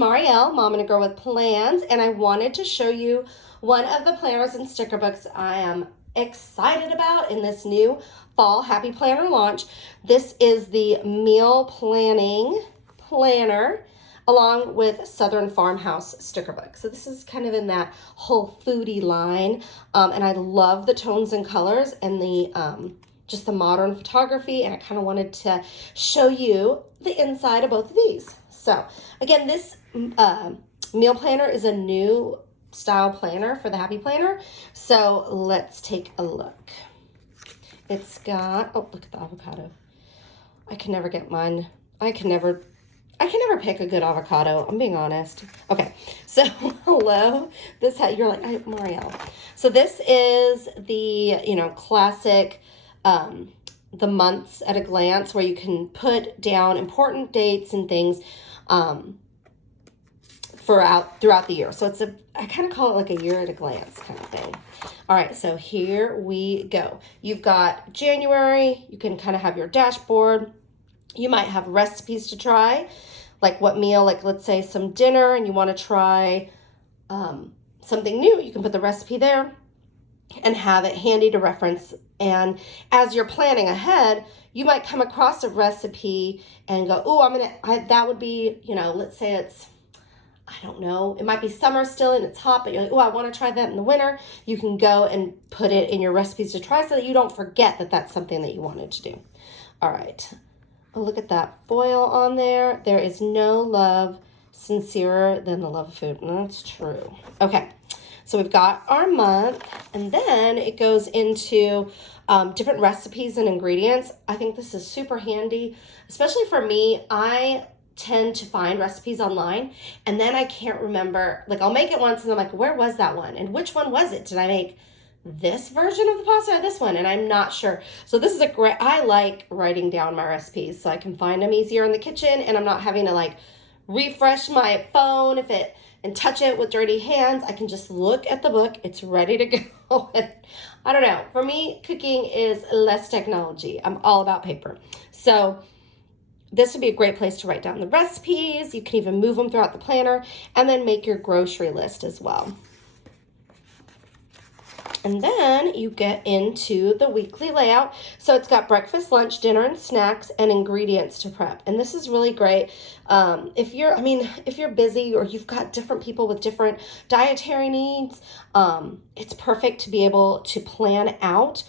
Marielle, Mom and a Girl with Plans, and I wanted to show you one of the planners and sticker books I am excited about in this new fall Happy Planner launch. This is the Meal Planning Planner along with Southern Farmhouse sticker book. So this is kind of in that whole foodie line, and I love the tones and colors and the just the modern photography, and I kind of wanted to show you the inside of both of these. So again, this meal planner is a new style planner for the Happy Planner. So let's take a look. It's got, oh, look at the avocado. I can never get mine. I can never pick a good avocado. I'm being honest. Okay, so hello. You're like, Marielle. So this is the, classic, the months at a glance, where you can put down important dates and things throughout the year. So I kind of call it like a year at a glance kind of thing. All right, so here we go. You've got January. You can kind of have your dashboard. You might have recipes to try, like what meal, like let's say some dinner, and you want to try something new. You can put the recipe there and have it handy to reference. And as you're planning ahead, you might come across a recipe and go, oh, that would be, let's say it's, I don't know, it might be summer still and it's hot, but you're like, oh, I want to try that in the winter. You can go and put it in your recipes to try so that you don't forget that that's something that you wanted to do. All right. Oh, look at that foil on there. There is no love sincerer than the love of food. And that's true. Okay. So we've got our month, and then it goes into different recipes and ingredients. I think this is super handy, especially for me. I tend to find recipes online, and then I can't remember. Like, I'll make it once, and I'm like, where was that one? And which one was it? Did I make this version of the pasta or this one? And I'm not sure. So this is I like writing down my recipes so I can find them easier in the kitchen, and I'm not having to like refresh my phone and touch it with dirty hands. I can just look at the book. It's ready to go. I don't know. For me, cooking is less technology. I'm all about paper. So this would be a great place to write down the recipes. You can even move them throughout the planner and then make your grocery list as well. And then you get into the weekly layout. So it's got breakfast, lunch, dinner, and snacks, and ingredients to prep. And this is really great. If you're busy or you've got different people with different dietary needs, it's perfect to be able to plan out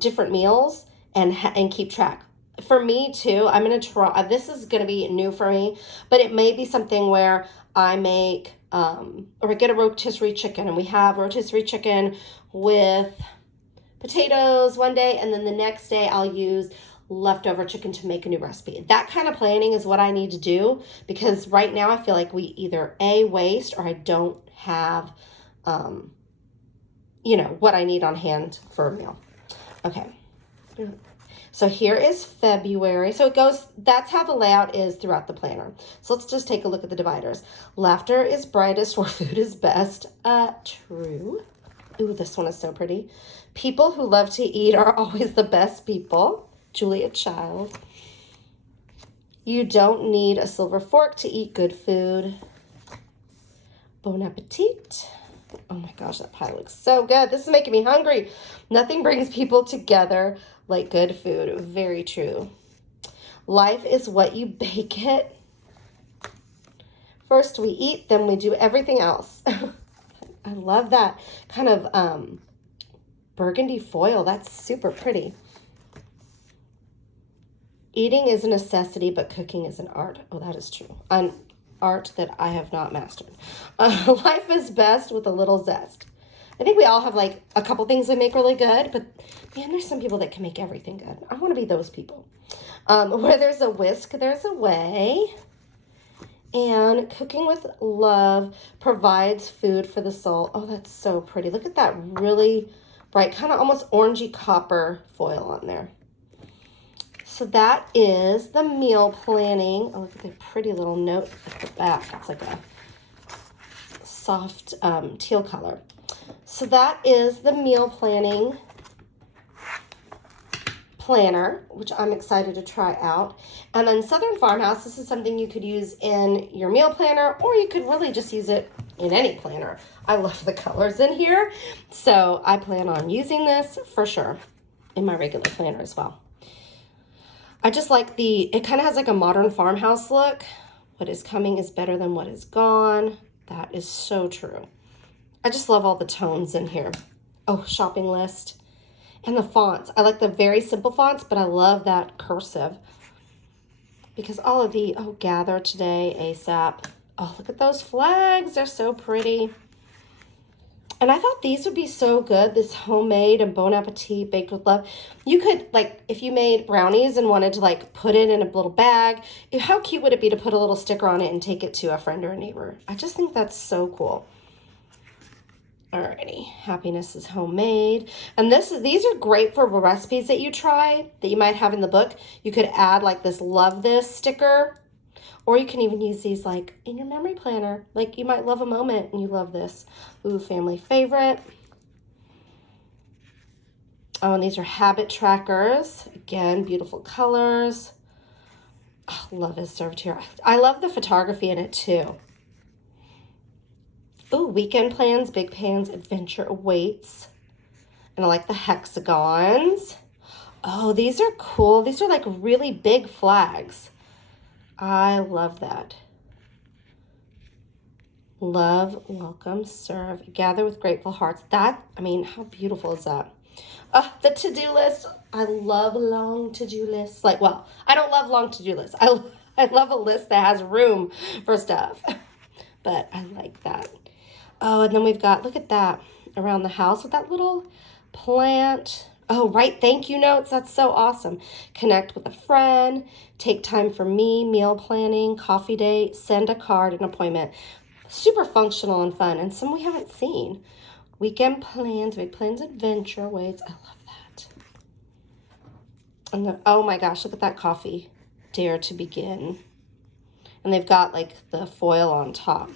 different meals and keep track. For me too, I'm going to try, this is going to be new for me, but it may be something where I make, or I get a rotisserie chicken, and we have rotisserie chicken with potatoes one day, and then the next day I'll use leftover chicken to make a new recipe. That kind of planning is what I need to do, because right now I feel like we either waste, or I don't have, what I need on hand for a meal. Okay. So here is February. So that's how the layout is throughout the planner. So let's just take a look at the dividers. Laughter is brightest where food is best. True. Ooh, this one is so pretty. People who love to eat are always the best people. Julia Child. You don't need a silver fork to eat good food. Bon appetit. Oh my gosh, that pie looks so good. This is making me hungry. Nothing brings people together like good food. Very true. Life is what you bake it. First we eat, then we do everything else. I love that kind of burgundy foil. That's super pretty. Eating is a necessity, but cooking is an art. Oh, that is true. An art that I have not mastered. Life is best with a little zest. I think we all have like a couple things we make really good, but man, there's some people that can make everything good. I want to be those people. Where there's a whisk, there's a way. And cooking with love provides food for the soul. Oh, that's so pretty. Look at that really bright, kind of almost orangey copper foil on there. So that is the meal planning. Oh, look at the pretty little note at the back. It's like a soft teal color. So that is the meal planning planner, which I'm excited to try out. And then Southern Farmhouse, this is something you could use in your meal planner, or you could really just use it in any planner. I love the colors in here, so I plan on using this for sure in my regular planner as well. I just like it kind of has like a modern farmhouse look. What is coming is better than what is gone. That is so true. I just love all the tones in here. Oh, shopping list. And the fonts. I like the very simple fonts, but I love that cursive. Because all of the, oh, gather today, ASAP. Oh, look at those flags. They're so pretty. And I thought these would be so good. This homemade and bon appetit, baked with love. You could, like, if you made brownies and wanted to, like, put it in a little bag, how cute would it be to put a little sticker on it and take it to a friend or a neighbor? I just think that's so cool. Alrighty, happiness is homemade. And these are great for recipes that you try, that you might have in the book. You could add, like, this love this sticker. Or you can even use these like in your memory planner. Like you might love a moment and you love this. Ooh, family favorite. Oh, and these are habit trackers. Again, beautiful colors. Oh, love is served here. I love the photography in it too. Ooh, weekend plans, big plans, adventure awaits. And I like the hexagons. Oh, these are cool. These are like really big flags. I love that. Love, welcome, serve, gather with grateful hearts. That, I mean, how beautiful is that? The to-do list. I love long to-do lists. Like, well, I don't love long to-do lists. I love a list that has room for stuff. But I like that. Oh, and then we've got, look at that, around the house with that little plant. Oh, write thank you notes. That's so awesome. Connect with a friend. Take time for me. Meal planning. Coffee date. Send a card. An appointment. Super functional and fun. And some we haven't seen. Weekend plans. Big plans. Adventure waits. I love that. And then, oh my gosh, look at that coffee. Dare to begin. And they've got like the foil on top.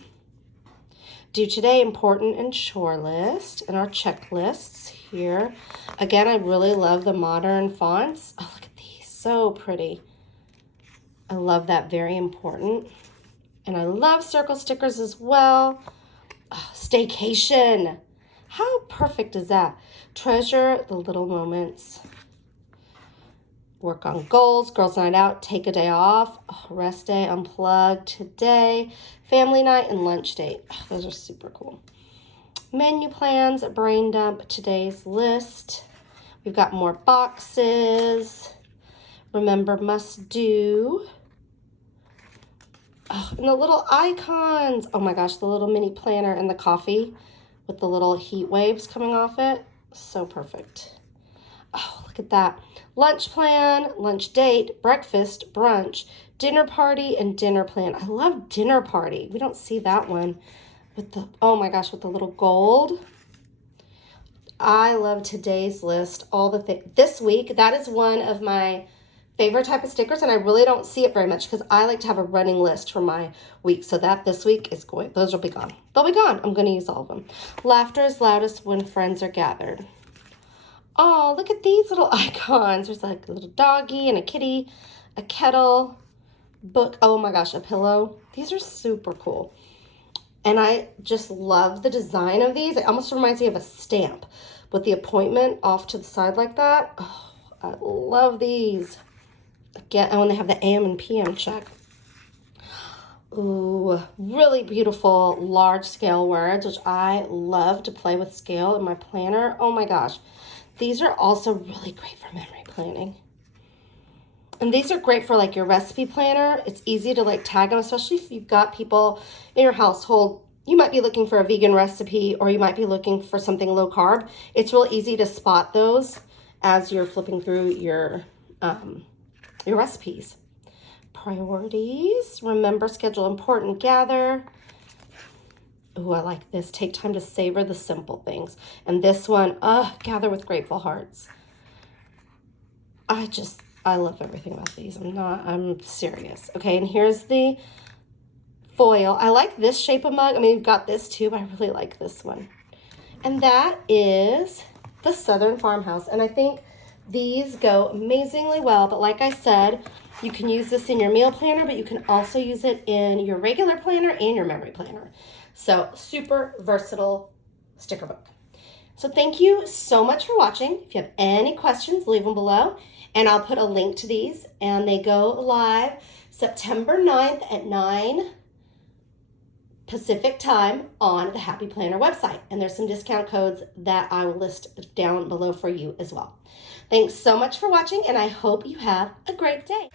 Do today, important and chore list, and our checklists here. Again, I really love the modern fonts. Oh, look at these, so pretty. I love that, very important. And I love circle stickers as well. Oh, staycation. How perfect is that? Treasure the little moments. Work on goals, girls' night out, take a day off, rest day, unplug today, family night, and lunch date. Oh, those are super cool. Menu plans, brain dump, today's list. We've got more boxes. Remember, must do. Oh, and the little icons. Oh my gosh, the little mini planner and the coffee with the little heat waves coming off it. So perfect. Oh, look at that. Lunch plan, lunch date, breakfast, brunch, dinner party, and dinner plan. I love dinner party. We don't see that one with the, oh my gosh, with the little gold. I love today's list. All the things. This week, that is one of my favorite type of stickers, and I really don't see it very much because I like to have a running list for my week. So that this week is going, those will be gone. They'll be gone. I'm going to use all of them. Laughter is loudest when friends are gathered. Oh, look at these little icons. There's like a little doggy and a kitty, a kettle, book. Oh my gosh, a pillow. These are super cool. And I just love the design of these. It almost reminds me of a stamp with the appointment off to the side like that. Oh, I love these. Again, and when they have the AM and PM check. Ooh, really beautiful large scale words, which I love to play with scale in my planner. Oh my gosh. These are also really great for memory planning. And these are great for like your recipe planner. It's easy to like tag them, especially if you've got people in your household. You might be looking for a vegan recipe or you might be looking for something low carb. It's real easy to spot those as you're flipping through your recipes. Priorities, remember, schedule, important, gather. Ooh, I like this. Take time to savor the simple things. And this one, gather with grateful hearts. I love everything about these. I'm serious. Okay, and here's the foil. I like this shape of mug. I mean, we've got this too, but I really like this one. And that is the Southern Farmhouse. And I think These go amazingly well, but like I said, you can use this in your meal planner, but you can also use it in your regular planner and your memory planner. So super versatile sticker book. So thank you so much for watching. If you have any questions, leave them below, and I'll put a link to these, and they go live September 9th at 9 Pacific time on the Happy Planner website. And there's some discount codes that I will list down below for you as well. Thanks so much for watching, and I hope you have a great day.